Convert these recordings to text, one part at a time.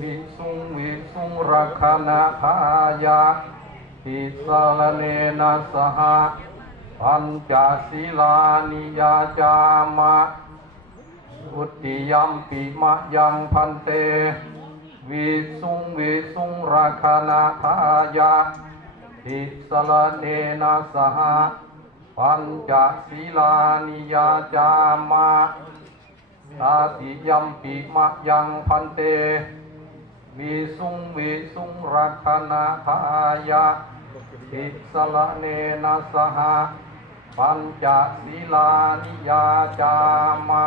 วิสุงวิสุงรักขณาทายาทิสารเนนะสหปัญจศีลานิยาจามะอุติยัมปิมะยังพันเตวิสุงวิสุงราคานาทายาทิสลเนนะสหปัญจศีลานิยาจามะ ตาติยัมปิมะยังพันเตวิสุงวิสุงราคานาทายาทิสละเนนะสหปัญจศีลานิยาจามา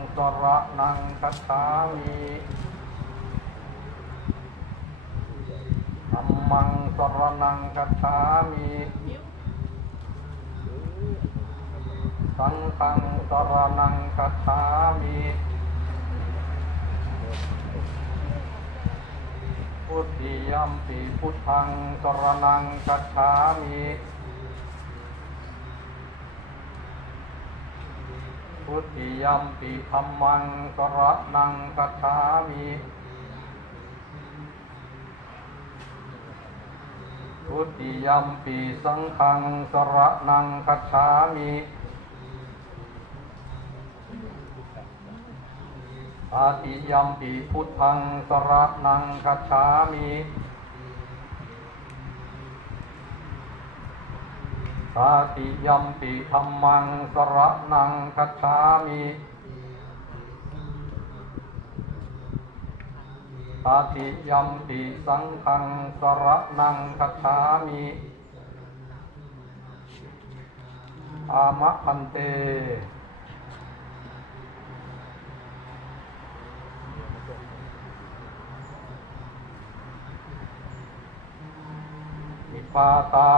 ตระนังคัจฉามิธัมมังสรนังกัจฉามิสังฆังสรนังกัจฉามิพุทธิยัมปิพุทธังสรนังกัจฉามิ ทธิยมปิธัมมังสรนังกัจฉามิทุติยมปีสังฆังสระนังคัจฉามิอาติยมปีพุทธังสระนังคัจฉามิ สาติยัมปิธรรมังสระนังคัจฉามิสาติยัมปิสังฆังสระนังคัจฉามิอามะพันเต มิ ปาตา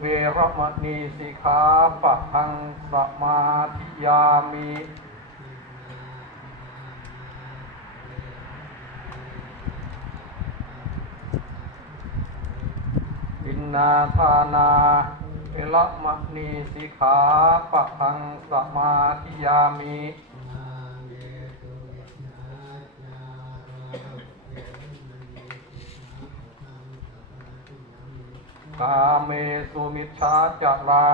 เวรมณีสิกขาปะทังสมาธิยามิปินนาทานาเอละมะนีสิกขาปะทังสมาธิยามิ กาเมสุมิชฌาจารา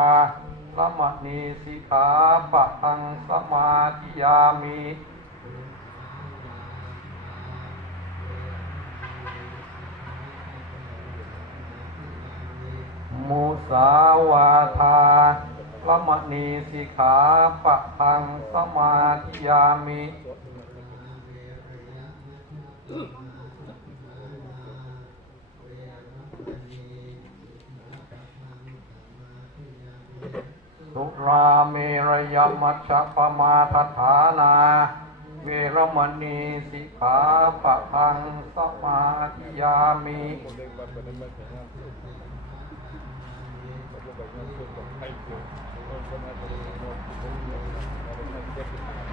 ละมะนีสิกขาปะทังสมาธิยามิมุสาวาทาละมะนีสิกขาปะทังสมาธิยามิ สุราเมรยมัชฌะปมาทฐานา เวรมณีสิกขาปะทังสมาธิยามิเ